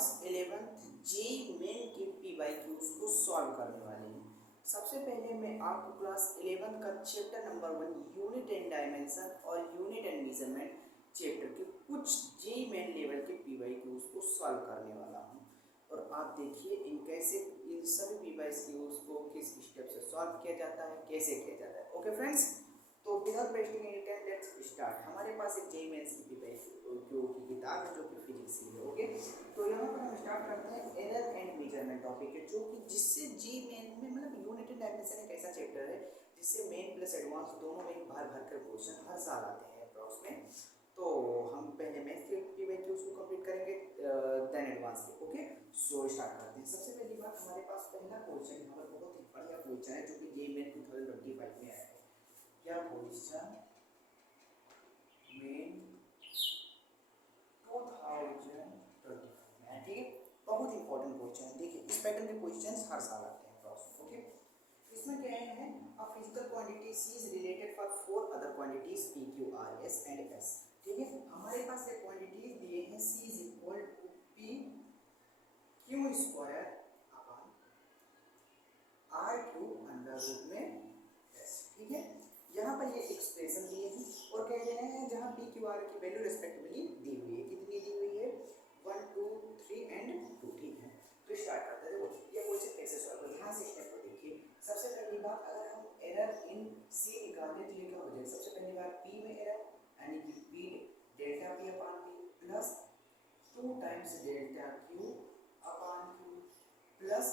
Class 11th JEE main के PYQs को solve करने वाले हैं। सबसे पहले मैं आपको क्लास 11th का chapter number 1 unit and dimension और यूनिट एंड मेजरमेंट चैप्टर के कुछ जेई मेन लेवल के PYQs को सॉल्व करने वाला हूं। और आप देखिए इन सभी PYQs को किस स्टेप से सॉल्व किया जाता है, कैसे किया जाता है। ओके फ्रेंड्स, तो without wasting any time let's start. हमारे पास एक जेई मेंस की PYQ की किताब है जो कि फिजिक्स की है। ओके, तो यहाँ पर हम स्टार्ट करते हैं एरर एंड मेजरमेंट टॉपिक है, जो कि जिससे जेई मेन में मतलब यूनिट एंड डायमेंशन एक ऐसा चैप्टर है जिससे मेन प्लस एडवांस दोनों में भर कर क्वेश्चन हर साल आते हैं अप्रॉक्स में। तो हम पहले मेंस के PYQs को कंप्लीट करेंगे देन एडवांस के। ओके, सो स्टार्ट करते हैं। सबसे पहली बात, हमारे पास पहला क्वेश्चन यहाँ पर बहुत ही बढ़िया क्वेश्चन है जो कि जेई मेन 2025 में आया है। क्या क्वेश्चन मेन 2025 में, ठीक है, बहुत इंपॉर्टेंट क्वेश्चन है। देखिए इस पैटर्न के क्वेश्चंस हर साल आते हैं अप्रॉक्स। ओके, इसमें क्या है, a physical quantity C is related for 4 other quantities P Q R S and S। ठीक है, हमारे पास ये क्वांटिटीज दिए हैं C is equal to P Q square upon R cube under root में S। ठीक है, यहाँ पर ये एक्सप्रेशन दिए हैं और कह रहे हैं जहाँ P Q R की वैल्यू रिस्पेक्टिवली दी हुई है। कितनी दी हुई है? 1 2 3 एंड 2। ठीक है, तो स्टार्ट करते हैं। देखो ये क्वेश्चन कैसे सॉल्व होगा, ध्यान से स्टेप को देखिए। सबसे पहली बात, अगर हम एरर इन C निकालें तो ये क्या हो जाएगा? सबसे पहली बात P में एरर यानी कि P delta P upon P plus 2 times delta Q upon Q plus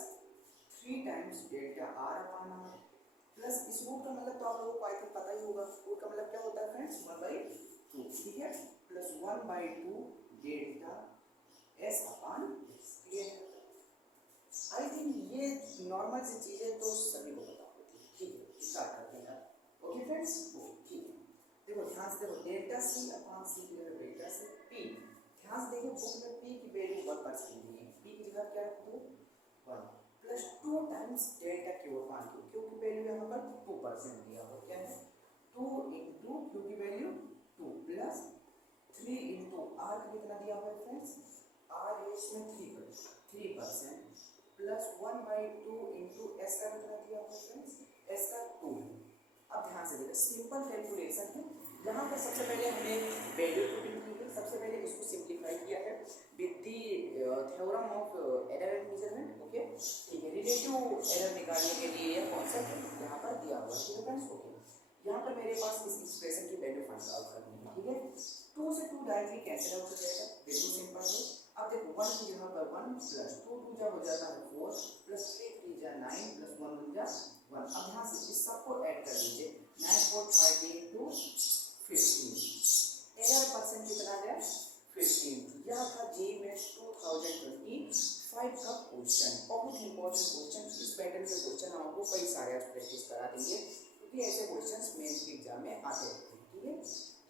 3 times delta R upon R plus इस रूट का मतलब तो आप लोगों को आई थिंक पता ही होगा। रूट का मतलब क्या होता है फ्रेंड्स? 1/2। ठीक है, plus 1/2 delta S upon S। Clear है? आई थिंक ये नॉर्मल सी चीजें तो सभी को पता होती है। ठीक है, स्टार्ट करते हैं। ओके फ्रेंड्स, ठीक है, देखो ध्यान से देखो, डेल्टा C अपॉन C की जगह डेल्टा C P, ध्यान से देखो बुक में P की वैल्यू 1% दी है। P की जगह क्या रखो? 1 plus 2 times delta Q upon Q। Q की वैल्यू यहाँ पर 2% दिया हुआ, क्या है? 2 इंटू Q की वैल्यू 2 प्लस 3 इंटू R का कितना दिया हुआ है फ्रेंड्स? R है इसमें 3% प्लस 1/2 इंटू S का कितना दिया हुआ है फ्रेंड्स? S का 2 है। अब ध्यान से देखो, सिंपल कैलकुलेशन है। यहाँ पर सबसे पहले हमने वैल्यू पुटिंग की है, सबसे पहले इसको सिंप्लीफाई किया है with the theorem of error and measurement. Okay, ठीक है, रिलेटिव एरर निकालने के लिए यह कॉन्सेप्ट यहाँ पर दिया हुआ है। ठीक है फ्रेंड्स, ओके, यहाँ पर मेरे पास इस एक्सप्रेशन की वैल्यू फाइंड आउट करनी है। ठीक है, 2 से 2 डायरेक्टली कैंसिल आउट हो जाएगा, बिल्कुल सिंपल है। अब देखो 1 की जगह पर 1 प्लस 2 2 जा हो जाता है 4 प्लस 3 3 जा 9 प्लस 1 1 जा 1। अब यहाँ से इस सबको ऐड कर लीजिए, 9 4 30 इंटू 15, एरर परसेंट कितना है? 15। यह था जेई में 2025 का क्वेश्चन, बहुत इंपॉर्टेंट क्वेश्चन। इस पैटर्न के क्वेश्चन हम आपको कई सारे आज प्रैक्टिस करा देंगे क्योंकि ऐसे क्वेश्चंस मेंस के एग्जाम में आते रहते हैं। ठीक है,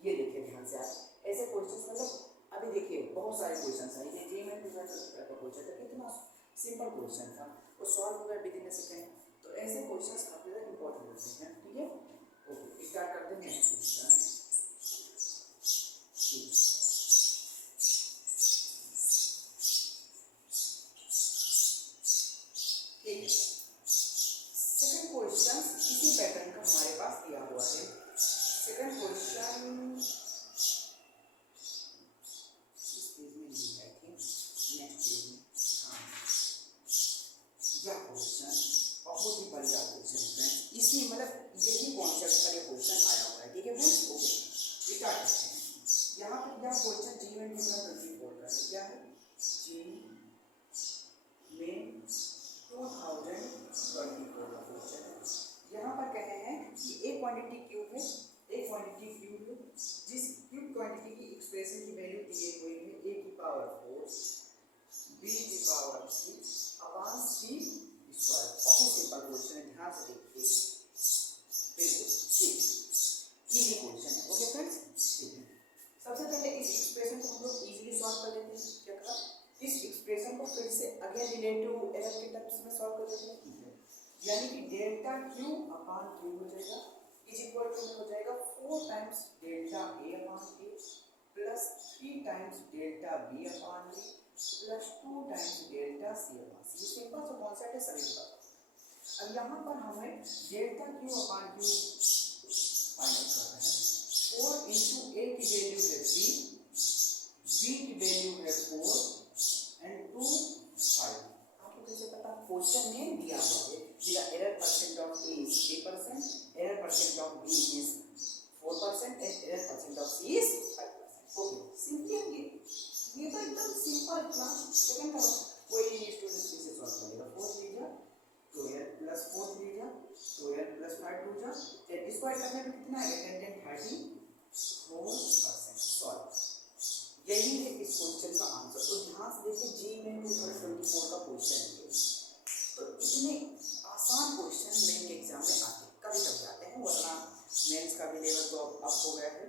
ये देखिए ध्यान से, आप ऐसे क्वेश्चंस मतलब अभी देखिए बहुत सारे क्वेश्चंस हैं। ये जेई में 2025 का क्वेश्चन था, कितना सिंपल क्वेश्चन था, वो सॉल्व हो गया विद इन अ सेकंड। तो ऐसे क्वेश्चंस काफी ज्यादा इंपॉर्टेंट होते हैं। ठीक है, ओके, स्टार्ट करते हैं नेक्स्ट क्वेश्चन। ठीक है, सेकंड क्वेश्चन इसी पैटर्न का हमारे पास दिया हुआ है। सेकंड क्वेश्चन इस पेज में नहीं है, आई थिंक नेक्स्ट पेज में। हाँ, यह क्वेश्चन बहुत ही बढ़िया क्वेश्चन है फ्रेंड्स, इसी मतलब यही कॉन्सेप्ट पर ये क्वेश्चन आया हुआ है। ठीक है फ्रेंड्स, ओके, स्टार्ट करते हैं। यहाँ पर यह क्वेश्चन जी में 2024 का है। क्या है? जी में 2024 का क्वेश्चन है। यहाँ पर कहे हैं कि एक क्वांटिटी क्यू है, एक क्वांटिटी क्यू है जिस क्यूब क्वांटिटी की एक्सप्रेशन की वैल्यू दी हुई है a की पावर 4 b की पावर 3 अपॉन c स्क्वायर। बहुत सिंपल क्वेश्चन है, ध्यान से देखिए, बिल्कुल ठीक इजी क्वेश्चन है। ओके फ्रेंड्स, ठीक है, सबसे पहले इस एक्सप्रेशन को हम लोग इजीली सॉल्व कर लेते हैं। क्या कहा? इस एक्सप्रेशन को फिर से अगेन रिलेटिव एरर के टर्म्स में सॉल्व कर लेते हैं। ठीक है, यानी कि डेल्टा क्यू अपॉन क्यू हो जाएगा इज इक्वल टू हो जाएगा 4 times delta A upon A plus 3 times delta B upon B plus 2 times delta C upon C. ये सिंपल सा कॉन्सेप्ट है, सभी को पता। अब यहाँ पर हमें delta Q upon Q find out करना है। 4 इंटू ए की वैल्यू है 3, बी की वैल्यू है 4 एंड 2 5। आपको कैसे पता? क्वेश्चन में दिया हुआ है कि the error percent of A is 3%, error percent of B is 4% and error percent of C is 5%। Okay, simple ये तो एकदम सिंपल क्लास सेकंड का कोई स्टूडेंट इसे सॉल्व करेगा। 4 लीजिए 12 प्लस 4 लीजिए 12 प्लस 5 2 जा, फिर इसको ऐड करने पे कितना आएगा? 10 10 34% सॉल्व। यही है इस क्वेश्चन का आंसर। तो ध्यान से देखिए, जी में 2024 का क्वेश्चन है। तो इतने आसान क्वेश्चन मेन के एग्जाम में आते हैं, कभी कभी आते हैं, वरना मेंस का भी लेवल तो अप हो गया है।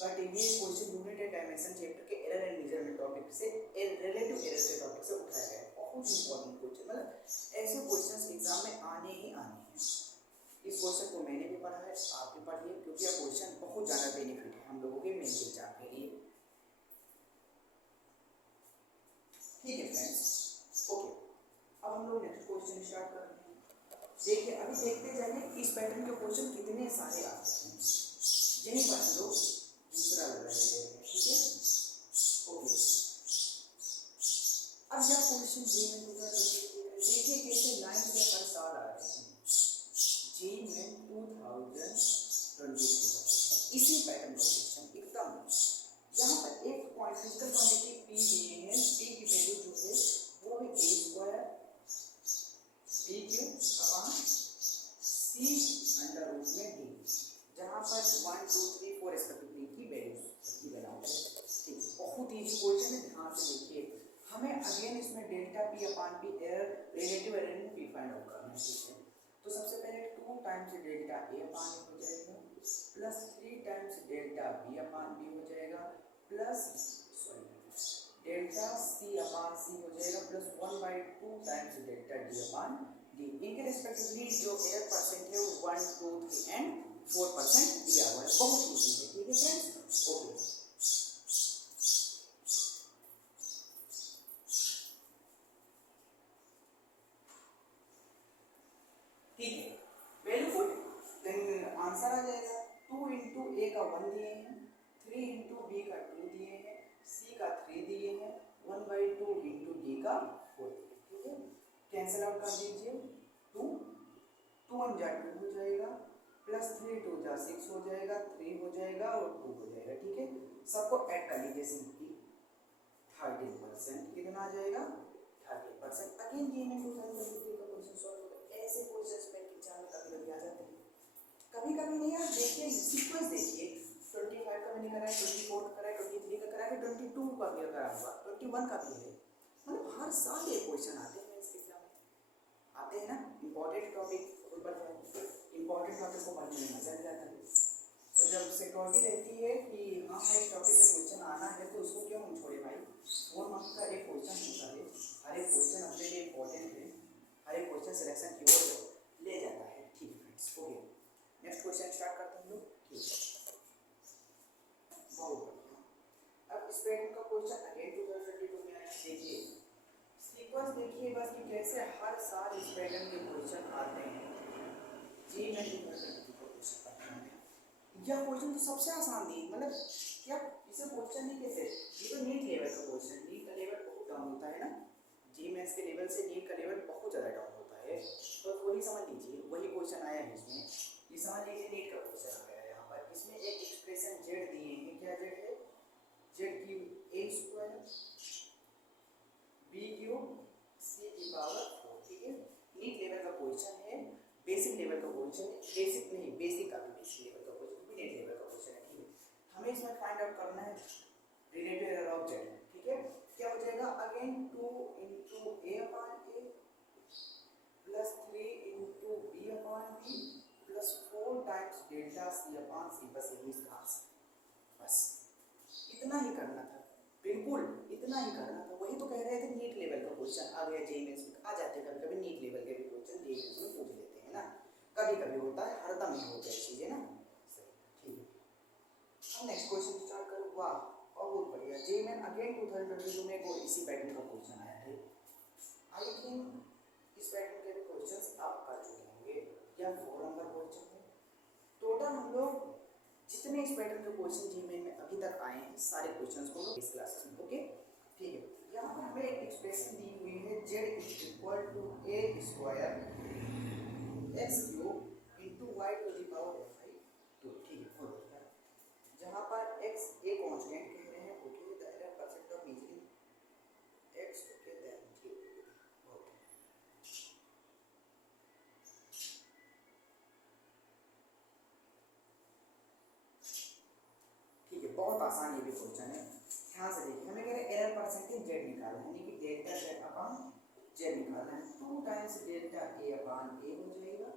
बट ये क्वेश्चन यूनिट डायमेंशन चैप्टर के एरर एंड मेजरमेंट टॉपिक से, रिलेटिव एरर के टॉपिक से उठाया गया है। बहुत इंपॉर्टेंट क्वेश्चन, मतलब ऐसे क्वेश्चंस एग्जाम में आने ही आने हैं। इस क्वेश्चन को मैंने भी पढ़ा है, आप भी पढ़िए, क्योंकि यह क्वेश्चन बहुत ज़्यादा बेनिफिट है हम लोगों के मेन एग्जाम के लिए। ठीक है फ्रेंड्स, ओके। अब हम लोग नेक्स्ट क्वेश्चन स्टार्ट करते हैं। देखिए, अभी देखते जाइए इस पैटर्न के क्वेश्चन कितने सारे आते हैं। यहीं पर हम लोग दूसरा लगा लेते हैं, ठीक है, ओके। अब यह क्वेश्चन जी में देखिए कैसे लाइन से हर साल आ रहे हैं। जी में 2023 इसी पैटर्न का क्वेश्चन एकदम। यहाँ पर एक पॉइंट फिजिकल क्वांटिटी पी दिए हैं, पी की वैल्यू जो है वो है ए स्क्वायर बी क्यू अपॉन सी अंडर रूट में डी, जहाँ पर 1 2 3 4 रिस्पेक्टिवली की वैल्यू बनाओ। ठीक, बहुत इजी क्वेश्चन है, ध्यान से देखिए। हमें अगेन इसमें delta P upon P error relative error in P find out करना है, ठीक है। तो सबसे पहले 2 times delta A upon A हो जाएगा, plus 3 times delta B upon B हो जाएगा, plus delta C upon C हो जाएगा, plus 1/2 times delta D upon D. इनके रिस्पेक्टिवली जो एरर परसेंट है वो 1 2 3 एंड 4% दिया हुआ है। बहुत इजी है, ठीक है फ्रेंड्स, ओके। ठीक है, वैल्यू पुट, देन आंसर आ जाएगा। 2 इंटू ए का 1 दिए हैं, 3 इंटू बी का 2 दिए हैं, सी का 3 दिए हैं, 1/2 इंटू डी का 4 दिए, ठीक है। कैंसिल आउट कर दीजिए, 2 2 1 जा 2 हो जाएगा, प्लस 3 2 जा 6 हो जाएगा, 3 हो जाएगा और 2 हो जाएगा, ठीक है। सबको ऐड कर लीजिए सिंपली, 13% कितना आ जाएगा? 13%। अगेन जी में 2023 का क्वेश्चन सॉल्व होगा। ऐसे क्वेश्चंस में एग्जाम में कभी कभी आ जाते हैं, कभी कभी नहीं। यार देखिए सीक्वेंस देखिए, 25 का मैंने कराया, 24 का कराया, 23 का कराया, 22 का भी कराया हुआ, 21 का भी है। मतलब हर साल ये क्वेश्चन आते हैं इसके एग्जाम में, आते हैं ना। इंपॉर्टेंट टॉपिक ऊपर है, इंपॉर्टेंट टॉपिक को पढ़ने में मजा नहीं आता है। और जब सिक्योरिटी रहती है कि हाँ भाई इस टॉपिक में क्वेश्चन आना है तो उसको क्यों हम छोड़े भाई। 4 मार्क्स का एक क्वेश्चन होता है, हर एक क्वेश्चन अपने लिए इंपॉर्टेंट है, हर एक क्वेश्चन सिलेक्शन की ओर ले जाता है, ठीक है friends, okay. Next question start करते हैं हम लोग, ठीक है, बहुत बढ़िया। अब इस पैटर्न का क्वेश्चन अगेन 2022 में आया। देखिए सीक्वेंस देखिए बस कि कैसे हर साल इस पैटर्न के क्वेश्चन आते हैं। जी मैं 2022 का क्वेश्चन करता हूं। यह क्वेश्चन तो सबसे आसान थी, मतलब क्या इसे क्वेश्चन नहीं कहते, ये तो नीट लेवल का क्वेश्चन। नीट का लेवल बहुत डाउन होता है ना, जी मैथ्स के लेवल से नीट का लेवल बहुत ज़्यादा डाउन होता है। तो वही समझ लीजिए, वही क्वेश्चन आया है इसमें। ये समझ लीजिए नीट का क्वेश्चन आ गया है यहाँ पर। इसमें एक एक्सप्रेशन जेड दिए हैं, क्या जेड है? जेड की ए स्क्वायर बी क्यूब सी की पावर 4, ठीक है। नीट लेवल का क्वेश्चन है, बेसिक लेवल का क्वेश्चन है, बेसिक नहीं बेसिक का भी बेसिक लेवल का क्वेश्चन भी नीट लेवल का क्वेश्चन है, ठीक है। हमें इसमें फाइंड आउट करना है रिलेटिव एरर ऑफ जेड, ठीक है। क्या हो जाएगा? Again 2 into A upon A plus 3 into B upon B plus 4 times delta C upon C, बस यही इसका आंसर, बस इतना ही करना था, बिल्कुल इतना ही करना था। वही तो कह रहे थे नीट लेवल का क्वेश्चन आ गया, जेईई मेंस में आ जाते हैं कभी कभी नीट लेवल के भी क्वेश्चन जेईई मेंस में पूछ लेते हैं ना, कभी कभी होता है, हरदम नहीं होता है चीजें ना, सही, ठीक है। हम नेक्स्ट क्वेश्चन स्टार्ट करो। वाह बहुत बढ़िया, जेईई मेंस अगेन 2022 में कोई इसी पैटर्न का क्वेश्चन आया है। आई थिंक इस पैटर्न के भी क्वेश्चंस आप कर चुके होंगे, या 4 नंबर क्वेश्चन है। टोटल हम लोग जितने इस पैटर्न के क्वेश्चन जीमेल में अभी तक आए हैं सारे क्वेश्चंस को इस क्लास में, ओके ठीक है। यहाँ पर हमें एक एक्सप्रेशन दी हुई है z equal to a square x cube into Y to the power f/2, ठीक है। और जहाँ पर x a कांस्टेंट कह रहे हैं, okay the error percent of measuring x, okay that ठीक है। ठीक है, बहुत आसान ये भी क्वेश्चन है, ध्यान से देखिए। हमें कह रहे हैं एरर परसेंटेज z निकालना है, यानी कि डेल्टा z अपॉन z निकालना है। 2 times delta a upon a हो जाएगा,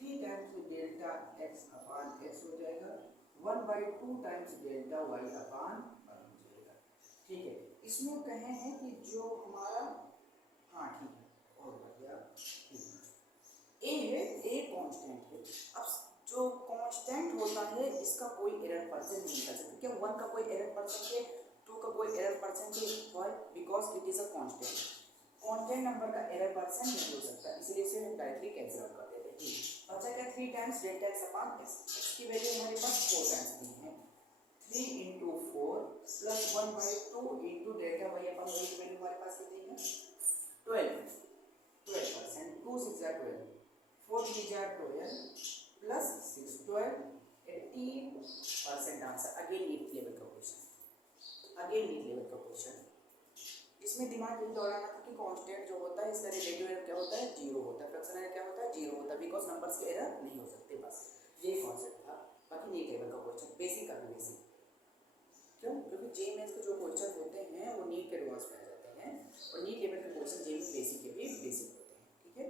3 times delta x upon x हो जाएगा, 1/2 times delta y upon y हो जाएगा, ठीक है। इसमें कहे हैं कि जो हमारा, हाँ ठीक है, बहुत बढ़िया, a है, a कांस्टेंट है। अब जो कांस्टेंट होता है इसका कोई एरर परसेंट नहीं निकल सकता। क्या 1 का कोई एरर परसेंट है, 2 का कोई एरर परसेंट है, why? Because it is a constant. Constant number का एरर परसेंट नहीं हो सकता, इसलिए इसे हम डायरेक्टली कैंसिल आउट कर देते हैं। बचा क्या? 3 times delta x upon x, x की वैल्यू हमारे पास 4 टाइम्स दी है, 3 into 4 plus 1/2 into delta y upon y की वैल्यू हमारे पास कितनी है? 12%, 2 6 जा 12, 4 3 जा 12 plus 6 12, 80% answer. Again NEET level का क्वेश्चन, अगेन नीट लेवल का क्वेश्चन। इसमें दिमाग यही दौड़ाना था कि कांस्टेंट जो होता है इसका रिलेटिव एरर क्या होता है? 0 होता है। फ्रैक्शन एरर क्या होता है? 0 होता है, बिकॉज नंबर्स के एरर नहीं हो सकते, बस ये कॉन्सेप्ट था। बाकी नीट लेवल का क्वेश्चन, बेसिक का भी बेसिक। क्यों? क्योंकि जेईई के जो क्वेश्चन होते हैं वो नीट के एडवांस में आ जाते हैं, और नीट लेवल के क्वेश्चन जेईई बेसिक के भी बेसिक होते हैं, ठीक है।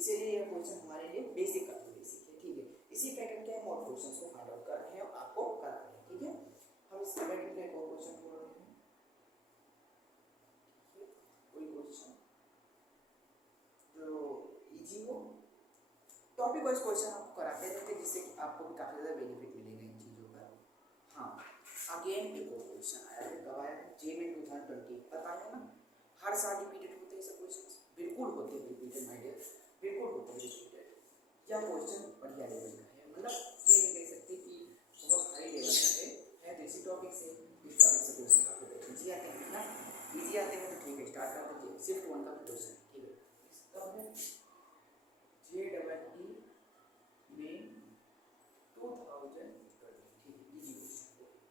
इसीलिए यह क्वेश्चन हमारे लिए बेसिक का भी बेसिक है, ठीक है। इसी पैटर्न के हम और क्वेश्चंस को फाइंड आउट कर रहे हैं और आपको करा रहे हैं, ठीक है। हम इस पैटर्न का एक और क्वेश्चन खोल रहे हैं, कोई क्वेश्चन जो इजी हो, टॉपिक वाइज क्वेश्चन आपको कराते रहते हैं, जिससे कि आपको भी काफी ज्यादा बेनिफिट मिलेगा इन चीजों का। हाँ, अगेन एक और क्वेश्चन आया है, कब आया है? जेईई 2020, पता है ना, हर साल रिपीटेड होते हैं सब क्वेश्चंस, बिल्कुल होते हैं रिपीटेड माय डियर, बिल्कुल होते हैं रिपीटेड। क्या क्वेश्चन बढ़िया लेवल का है, मतलब ये नहीं कह सकते कि बहुत हाई लेवल का है तो इसी टॉपिक से, इस टॉपिक से क्वेश्चन काफी इजी आते हैं ना, इजी आते हैं तो ठीक है, स्टार्ट कर दीजिए। सिर्फ 1 का क्वेश्चन, ठीक है। कब है? JEE में 2020, ठीक है, इजी क्वेश्चन।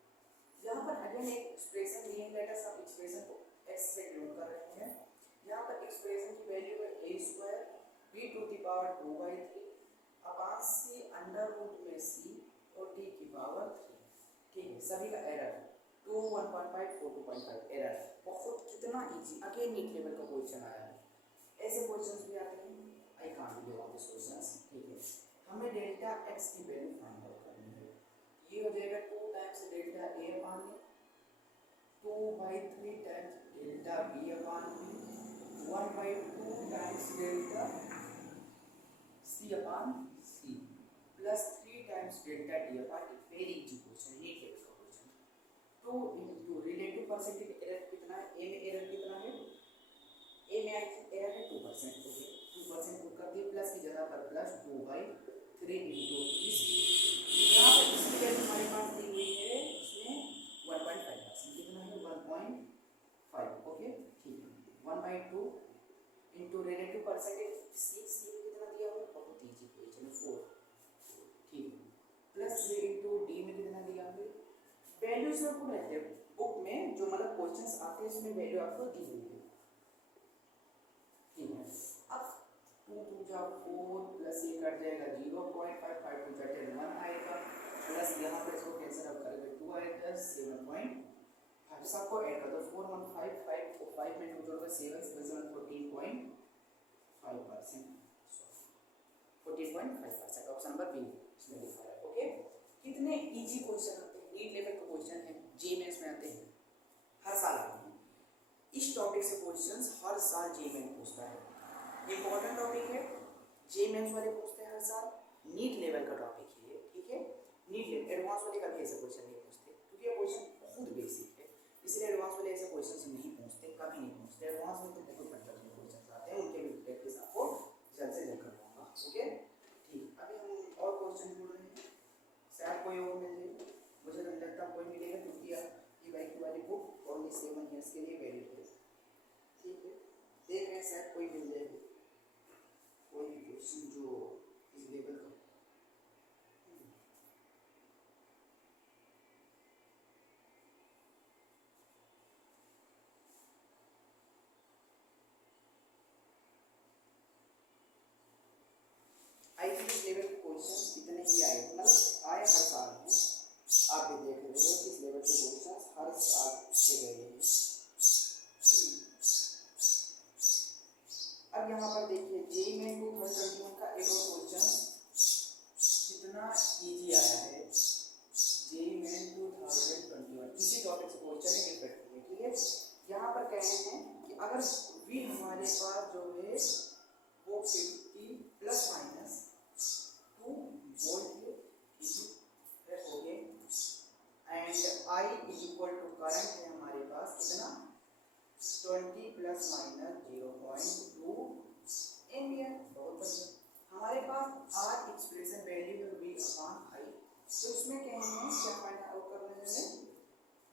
यहाँ पर अगेन एक एक्सप्रेशन दी है, लेट अस अब एक्सप्रेशन को x से डिनोट कर रहे हैं। यहाँ पर एक्सप्रेशन की वैल्यू है a² b to the power 2/3 upon c under root में c और d की पावर 3, ठीक है। सभी का एरर 2 1.5 4 2.5 एरर, बहुत कितना इजी। अगेन नीट लेवल का क्वेश्चन आया है, ऐसे क्वेश्चंस भी आते हैं, I can't do this questions, ठीक है। हमें डेल्टा x की वैल्यू फाइंड आउट करनी है, ये हो जाएगा 2 times delta a upon 2/3 times delta b upon 1/2 times delta c upon c plus 3 times delta d upon d। Very easy question, NEET level का क्वेश्चन। तो इनटू रिलेटिव परसेंटेज एरर कितना है, a में एरर कितना है? a में I think error है 2%, okay 2% put कर दिए, प्लस की जगह पर प्लस 2/3 इनटू इस, यहाँ पर इसकी वैल्यू हमारे पास दी हुई है, इसमें 1.5%, कितना है? 1.5, ओके ठीक है। 1/2 इनटू रिलेटिव परसेंटेज c में कितना दिया हुआ है? बहुत इजी क्वेश्चन है, 4, ठीक है। प्लस 3 इनटू d में कितना दिया हुआ है? वैल्यू से आपको रहते हैं बुक में, जो मतलब क्वेश्चंस आते हैं इसमें वैल्यू आपको दी हुई है, ठीक है। अब 2 2 जा 4 प्लस ये कट जाएगा 0.5, 5 2 जा 10, 1 आएगा, प्लस यहाँ पर इसको कैंसिल आउट करेंगे 2 आएगा, 7.5 सबको ऐड कर दो, 4 1 5 5 में 2 जोड़ोगे 7 7 14.5%, 14.5%, ऑप्शन नंबर बी इसमें लिखा है, ओके। कितने इजी क्वेश्चन आते हैं, नीट लेवल के क्वेश्चन है, जेईई में आते हैं, हर साल आते हैं। इस टॉपिक से क्वेश्चंस हर साल जेईई में पूछता है, इंपॉर्टेंट टॉपिक है, जेईई वाले पूछते हैं हर साल, नीट लेवल का टॉपिक है, ठीक है। नीट लेवल एडवांस वाले कभी ऐसे क्वेश्चन नहीं पूछते, क्योंकि ये क्वेश्चन बहुत बेसिक है, इसलिए एडवांस वाले ऐसे क्वेश्चन नहीं पूछते, कभी नहीं पूछते। एडवांस में तो बहुत कंट्रोल के क्वेश्चन आते हैं, उनके भी प्रैक्टिस आपको जल्द से जल्द करवाऊंगा। ओके ठीक, अभी हम और क्वेश्चन ढूंढ रहे हैं, शायद कोई और मिल जाए, मुझे तो नहीं लगता कोई मिलेगा, क्योंकि ये बाइक वाली बुक ओनली 7 ईयर्स के लिए वैलिड है। ठीक है, देख रहे हैं शायद कोई मिल जाए, कोई भी क्वेश्चन जो इस लेवल का। आई थिंक इस लेवल के क्वेश्चन इतने ही आए थे, मतलब आए हर साल हैं, आप भी देख रहे हो कि इस लेवल के क्वेश्चन हर साल से गए हैं। अब यहाँ पर देखिए जेईई मेन 2021 का एक और क्वेश्चन कितना इजी आया है। जेईई मेन 2021 इसी टॉपिक से क्वेश्चन है, डिफरेंट है। ठीक है, यहाँ पर कह रहे हैं कि अगर v हमारे पास जो है वो 50 प्लस माइनस 2 वोल्ट है, okay, and I is equal to current है हमारे पास कितना 20 प्लस माइनस 0.2 एम्पियर। बहुत बढ़िया, हमारे पास R एक्सप्रेशन वैल्यू है V अपॉन I, तो इसमें कह रहे हैं क्या फाइंड आउट करने में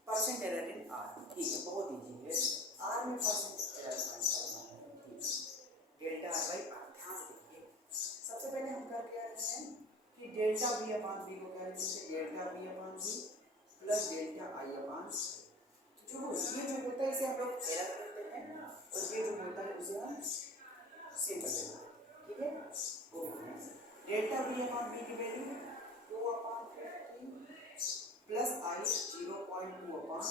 परसेंट एरर इन R। ठीक है, बहुत इजी है, R में परसेंट एरर फाइंड करना है। ठीक, डेल्टा R बाई R, ध्यान से देखिए, सबसे पहले हम कर क्या रहे हैं कि डेल्टा V अपॉन V को क्या लिखते हैं, delta V upon V plus delta I upon, जो ये जो होता है इसे हम लोग एरर करते हैं, और ये जो होता है उसे हम सिंपल लेते हैं। ठीक है, okay, delta V upon V की value 2 upon 50 plus I 0.2 upon 20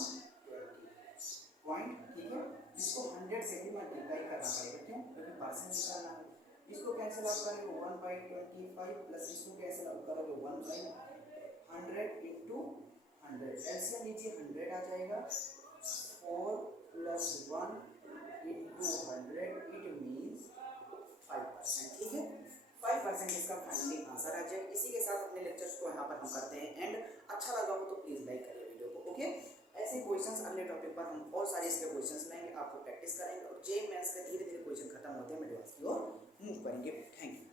point. ठीक है, इसको 100 से भी मल्टीप्लाई करना पड़ेगा, क्यों, क्योंकि परसेंट निकालना है। इसको कैंसिल आउट करेंगे 1/25 प्लस इसको कैंसिल आउट करोगे 1/100 इंटू 100, एलसीएम लीजिए 100 आ जाएगा, 4 प्लस 1 इंटू 100 इट मीन्स 5%। ठीक है, 5% इसका फाइनली आंसर आ जाएगा। इसी के साथ अपने लेक्चर्स को यहाँ पर हम करते हैं एंड। अच्छा लगा हो तो प्लीज़ लाइक करिए वीडियो को। ओके, ऐसे क्वेश्चंस अगले टॉपिक पर हम और सारे इसके क्वेश्चंस लेंगे, आपको प्रैक्टिस करेंगे, और जेईई मेंस का धीरे धीरे क्वेश्चन खत्म होते हैं, एडवांस की ओर मूव करेंगे। Thank you.